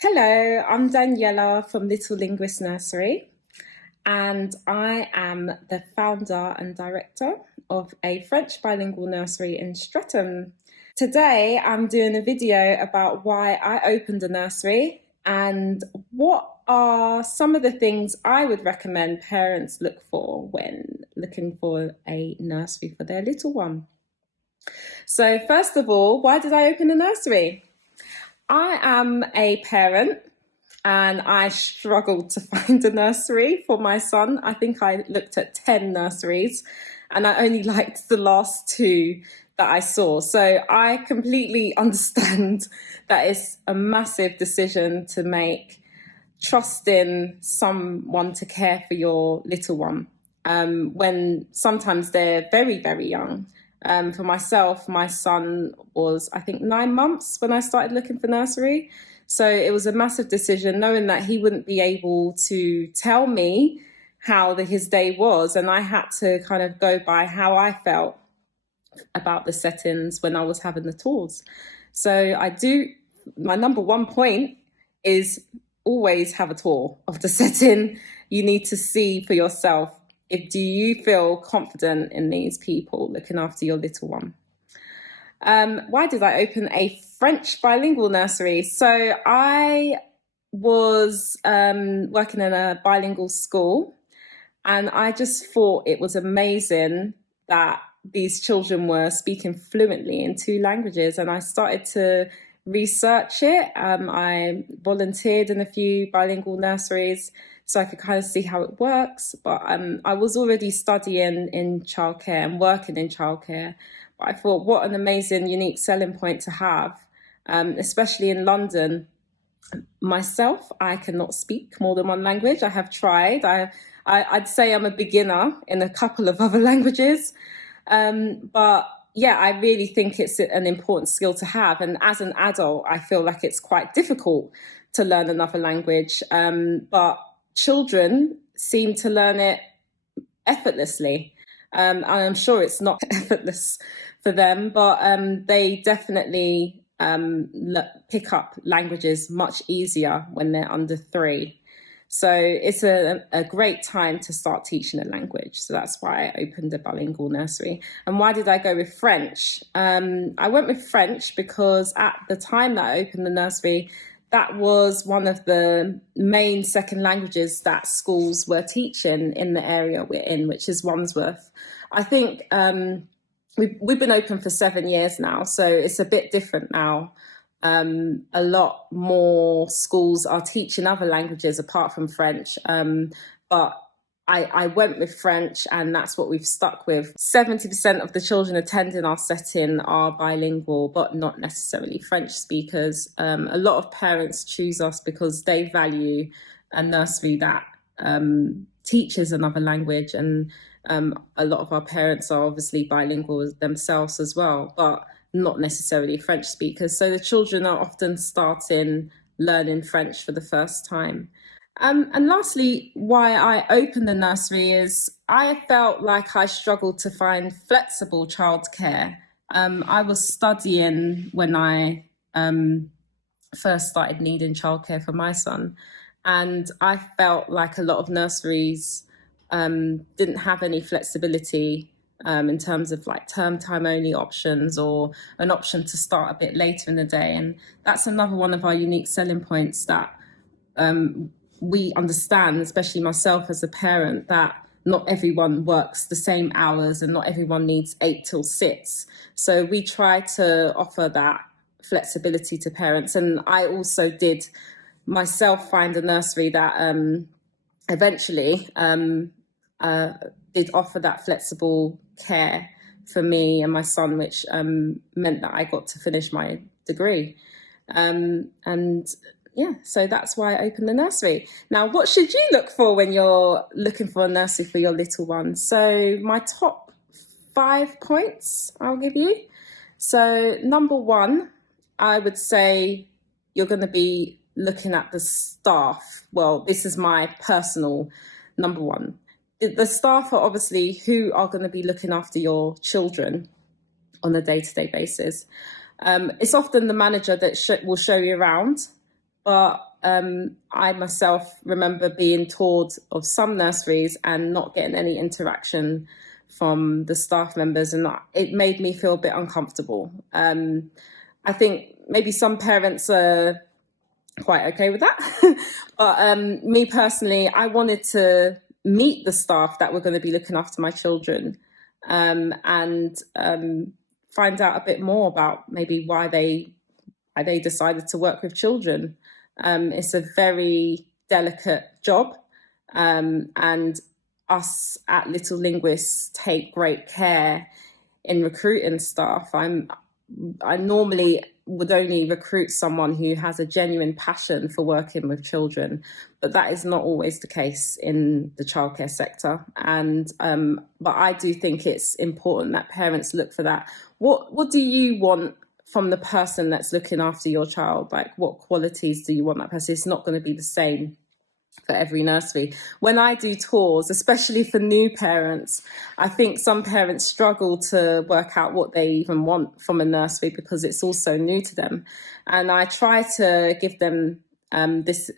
Hello, I'm Daniela from Little Linguist Nursery, and I am the founder and director of a French bilingual nursery in Streatham. Today, I'm doing a video about why I opened a nursery and what are some of the things I would recommend parents look for when looking for a nursery for their little one. So, first of all, why did I open a nursery? I am a parent and I struggled to find a nursery for my son. I think I looked at 10 nurseries and I only liked the last two that I saw. So I completely understand that it's a massive decision to make, trusting someone to care for your little one when sometimes they're very, very young. For myself, my son was, I think, 9 months when I started looking for nursery. So it was a massive decision, knowing that he wouldn't be able to tell me how his day was. And I had to kind of go by how I felt about the settings when I was having the tours. So my number one point is always have a tour of the setting. You need to see for yourself, do you feel confident in these people looking after your little one? Why did I open a French bilingual nursery? So I was working in a bilingual school, and I just thought it was amazing that these children were speaking fluently in two languages, and I started to research it. I volunteered in a few bilingual nurseries so I could kind of see how it works. But I was already studying in childcare and working in childcare. But I thought, what an amazing, unique selling point to have, especially in London. Myself, I cannot speak more than one language. I have tried. I'd say I'm a beginner in a couple of other languages. But yeah, I really think it's an important skill to have. And as an adult, I feel like it's quite difficult to learn another language. But children seem to learn it effortlessly. And I'm sure it's not effortless for them, but they definitely pick up languages much easier when they're under 3. So it's a great time to start teaching a language. So that's why I opened a bilingual nursery. And why did I go with French? I went with French because at the time that I opened the nursery, that was one of the main second languages that schools were teaching in the area we're in, which is Wandsworth. I think we've been open for 7 years now, so it's a bit different now. A lot more schools are teaching other languages apart from French, but I went with French, and that's what we've stuck with. 70% of the children attending our setting are bilingual, but not necessarily French speakers. A lot of parents choose us because they value a nursery that teaches another language, and a lot of our parents are obviously bilingual themselves as well, but not necessarily French speakers. So the children are often starting learning French for the first time. And lastly, why I opened the nursery is I felt like I struggled to find flexible childcare. I was studying when I first started needing childcare for my son, and I felt like a lot of nurseries didn't have any flexibility in terms of like term time only options or an option to start a bit later in the day. And that's another one of our unique selling points, that we understand, especially myself as a parent, that not everyone works the same hours and not everyone needs 8 till 6. So we try to offer that flexibility to parents. And I also did myself find a nursery that eventually did offer that flexible care for me and my son, which meant that I got to finish my degree. And yeah, so that's why I opened the nursery. Now, what should you look for when you're looking for a nursery for your little one? So my top 5 points I'll give you. So number 1, I would say you're going to be looking at the staff. Well, this is my personal number 1. The staff are obviously who are going to be looking after your children on a day-to-day basis. It's often the manager that will show you around, But I myself remember being toured of some nurseries and not getting any interaction from the staff members, and it made me feel a bit uncomfortable. I think maybe some parents are quite okay with that. But me personally, I wanted to meet the staff that were going to be looking after my children, and find out a bit more about maybe why they decided to work with children. It's a very delicate job, and us at Little Linguists take great care in recruiting staff. I normally would only recruit someone who has a genuine passion for working with children, but that is not always the case in the childcare sector. And but I do think it's important that parents look for that. What do you want from the person that's looking after your child? Like, what qualities do you want that person? It's not going to be the same for every nursery. When I do tours, especially for new parents, I think some parents struggle to work out what they even want from a nursery because it's all so new to them. And I try to give them this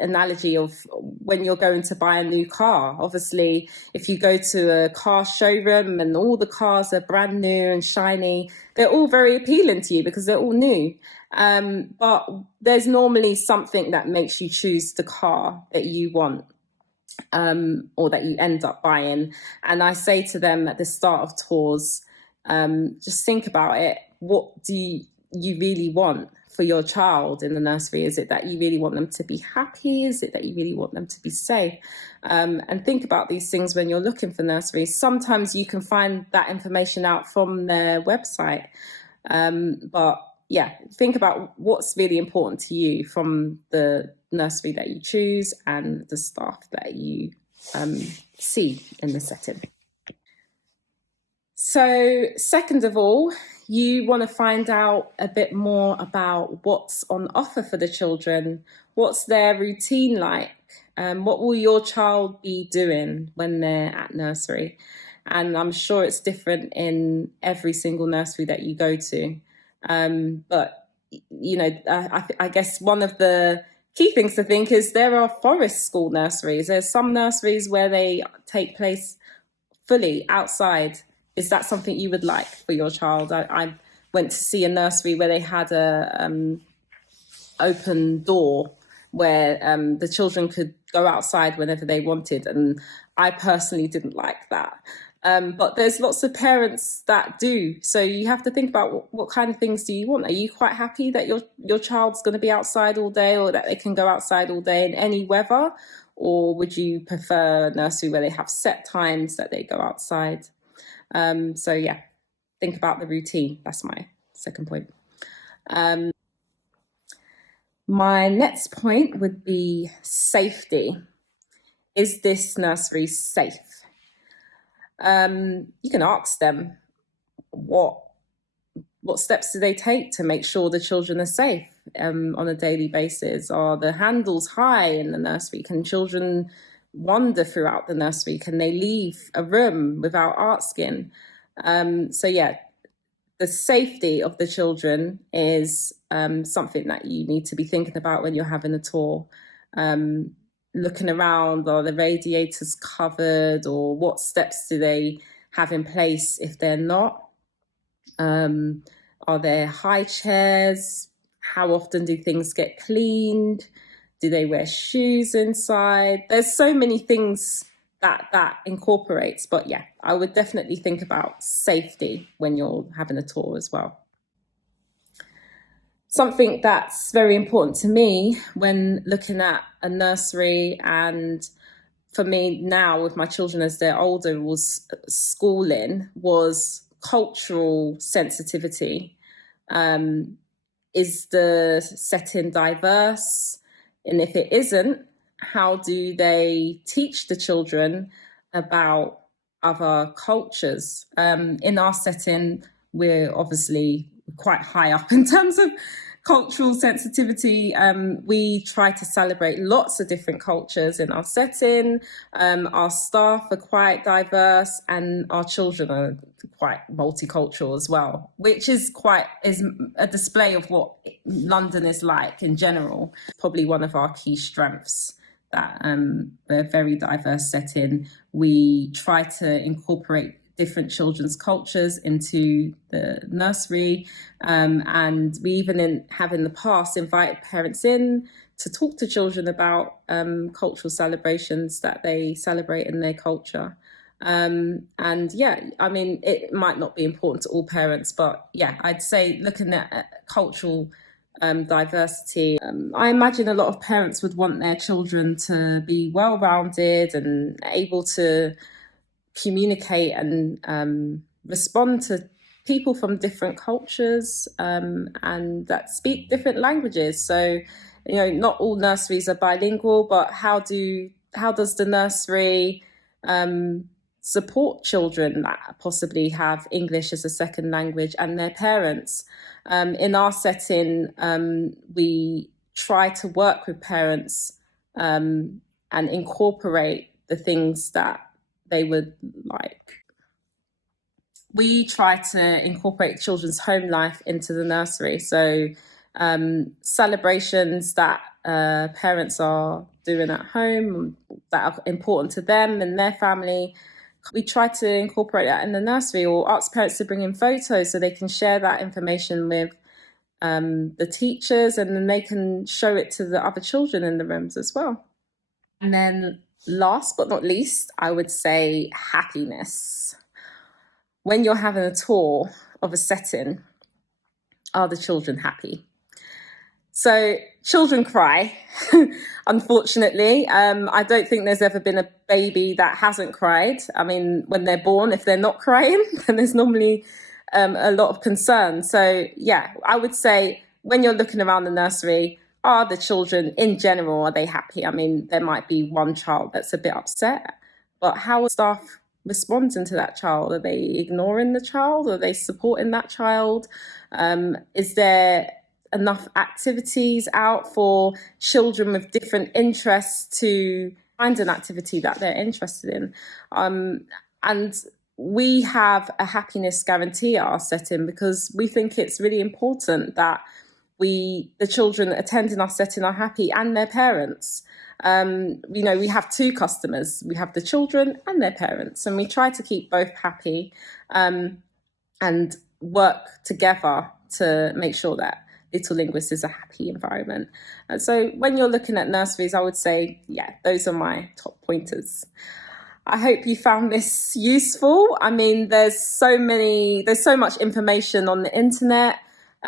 analogy of when you're going to buy a new car. Obviously, if you go to a car showroom and all the cars are brand new and shiny, they're all very appealing to you because they're all new. But there's normally something that makes you choose the car that you want, or that you end up buying. And I say to them at the start of tours, just think about it. What do you really want for your child in the nursery? Is it that you really want them to be happy? Is it that you really want them to be safe? And think about these things when you're looking for nurseries. Sometimes you can find that information out from their website. But yeah, think about what's really important to you from the nursery that you choose and the staff that you see in the setting. So, second of all, you want to find out a bit more about what's on offer for the children. What's their routine like? What will your child be doing when they're at nursery? And I'm sure it's different in every single nursery that you go to. But, you know, I guess one of the key things to think is there are forest school nurseries. There's some nurseries where they take place fully outside. Is that something you would like for your child? I went to see a nursery where they had a open door where the children could go outside whenever they wanted, and I personally didn't like that. But there's lots of parents that do. So you have to think about what kind of things do you want? Are you quite happy that your child's going to be outside all day, or that they can go outside all day in any weather? Or would you prefer a nursery where they have set times that they go outside? So yeah, think about the routine. That's my second point. My next point would be safety. Is this nursery safe? You can ask them what steps do they take to make sure the children are safe on a daily basis. Are the handles high in the nursery? Can children wander throughout the nursery? Can they leave a room without asking? So yeah, the safety of the children is something that you need to be thinking about when you're having a tour. Looking around, are the radiators covered, or what steps do they have in place if they're not? Are there high chairs? How often do things get cleaned? Do they wear shoes inside? There's so many things that incorporates, but yeah, I would definitely think about safety when you're having a tour as well. Something that's very important to me when looking at a nursery, and for me now with my children as they're older, was schooling, was cultural sensitivity. Is the setting diverse? And if it isn't, how do they teach the children about other cultures? In our setting, we're obviously quite high up in terms of cultural sensitivity, we try to celebrate lots of different cultures in our setting. Our staff are quite diverse and our children are quite multicultural as well, which is a display of what London is like in general. Probably one of our key strengths, that we're a very diverse setting. We try to incorporate different children's cultures into the nursery, and we even have in the past invited parents in to talk to children about cultural celebrations that they celebrate in their culture. And yeah, I mean, it might not be important to all parents, but yeah, I'd say looking at cultural diversity, I imagine a lot of parents would want their children to be well-rounded and able to communicate and respond to people from different cultures, and that speak different languages. So, you know, not all nurseries are bilingual, but how does the nursery support children that possibly have English as a second language and their parents? In our setting, we try to work with parents and incorporate the things that they would like. We try to incorporate children's home life into the nursery. So celebrations that parents are doing at home that are important to them and their family, we try to incorporate that in the nursery, or ask parents to bring in photos so they can share that information with the teachers, and then they can show it to the other children in the rooms as well. And then last but not least, I would say happiness. When you're having a tour of a setting, are the children happy? So children cry, unfortunately. I don't think there's ever been a baby that hasn't cried. I mean, when they're born, if they're not crying, then there's normally a lot of concern. So yeah, I would say when you're looking around the nursery, are the children in general, are they happy? I mean, there might be one child that's a bit upset, but how are staff responding to that child? Are they ignoring the child? Are they supporting that child? Is there enough activities out for children with different interests to find an activity that they're interested in? And we have a happiness guarantee at our setting because we think it's really important that the children attending our setting are happy, and their parents. You know, we have two customers. We have the children and their parents, and we try to keep both happy and work together to make sure that Little Linguist is a happy environment. And so when you're looking at nurseries, I would say, yeah, those are my top pointers. I hope you found this useful. I mean, there's so much information on the internet.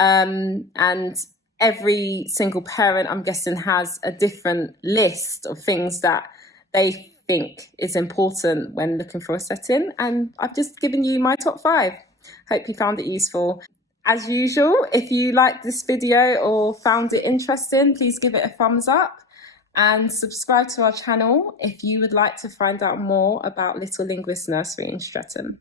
And every single parent, I'm guessing, has a different list of things that they think is important when looking for a setting. And I've just given you my top 5. Hope you found it useful. As usual, if you liked this video or found it interesting, please give it a thumbs up and subscribe to our channel if you would like to find out more about Little Linguist Nursery in Streatham.